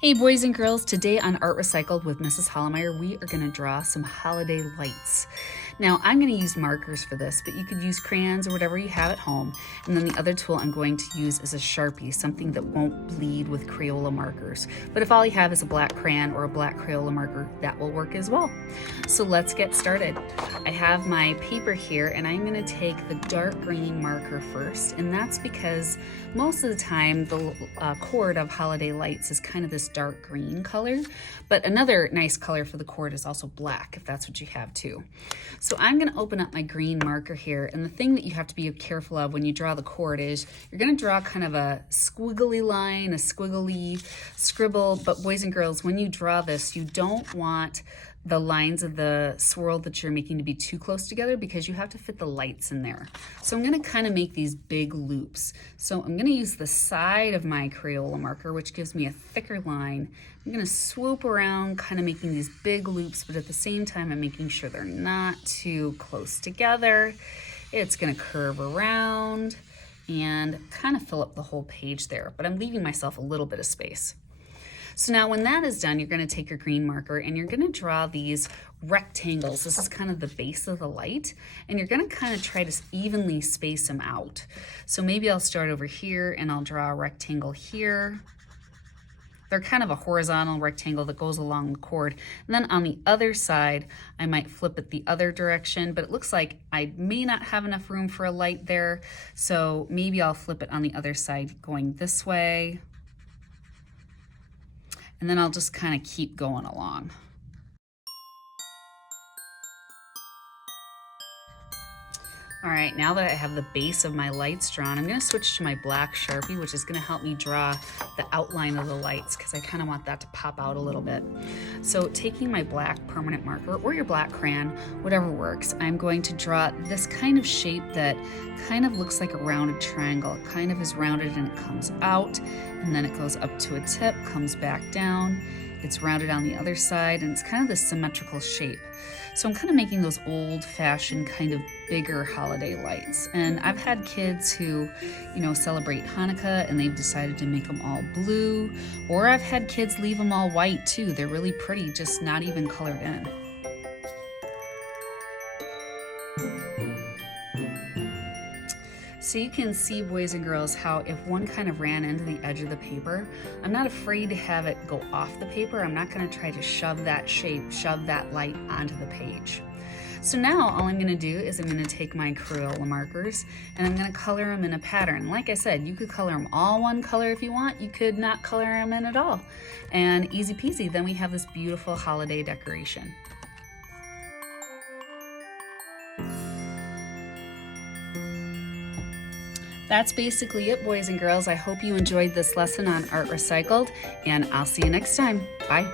Hey boys and girls, today on Art Recycled with Mrs. Hollemeyer, we are going to draw some holiday lights. Now I'm going to use markers for this, but you could use crayons or whatever you have at home. And then the other tool I'm going to use is a Sharpie, something that won't bleed with Crayola markers. But if all you have is a black crayon or a black Crayola marker, that will work as well. So let's get started. I have my paper here and I'm going to take the dark green marker first, and that's because most of the time the cord of holiday lights is kind of this dark green color, but another nice color for the cord is also black if that's what you have too. So I'm going to open up my green marker here, and the thing that you have to be careful of when you draw the cord is you're going to draw kind of a squiggly line, a squiggly scribble, but boys and girls, when you draw this, you don't want the lines of the swirl that you're making to be too close together because you have to fit the lights in there. So I'm going to kind of make these big loops. So I'm going to use the side of my Crayola marker, which gives me a thicker line. I'm going to swoop around, kind of making these big loops, but at the same time I'm making sure they're not too close together. It's going to curve around and kind of fill up the whole page there, but I'm leaving myself a little bit of space. So now when that is done, you're going to take your green marker and you're going to draw these rectangles. This is kind of the base of the light, and you're going to kind of try to evenly space them out. So maybe I'll start over here and I'll draw a rectangle here. They're kind of a horizontal rectangle that goes along the cord. And then on the other side, I might flip it the other direction, but it looks like I may not have enough room for a light there. So maybe I'll flip it on the other side going this way. And then I'll just kind of keep going along. All right, now that I have the base of my lights drawn, I'm going to switch to my black Sharpie, which is going to help me draw the outline of the lights because I kind of want that to pop out a little bit. So taking my black permanent marker or your black crayon, whatever works, I'm going to draw this kind of shape that kind of looks like a rounded triangle. It kind of is rounded and it comes out, and then it goes up to a tip, comes back down. It's rounded on the other side, and it's kind of this symmetrical shape. So I'm kind of making those old-fashioned kind of bigger holiday lights. And I've had kids who, celebrate Hanukkah and they've decided to make them all blue, or I've had kids leave them all white too. They're really pretty, just not even colored in. So you can see, boys and girls, how if one kind of ran into the edge of the paper, I'm not afraid to have it go off the paper. I'm not going to try to shove that shape, shove that light onto the page. So now all I'm going to do is I'm going to take my Crayola markers and I'm going to color them in a pattern. Like I said, you could color them all one color if you want. You could not color them in at all. And easy peasy, then we have this beautiful holiday decoration. That's basically it, boys and girls. I hope you enjoyed this lesson on Art Recycled, and I'll see you next time. Bye.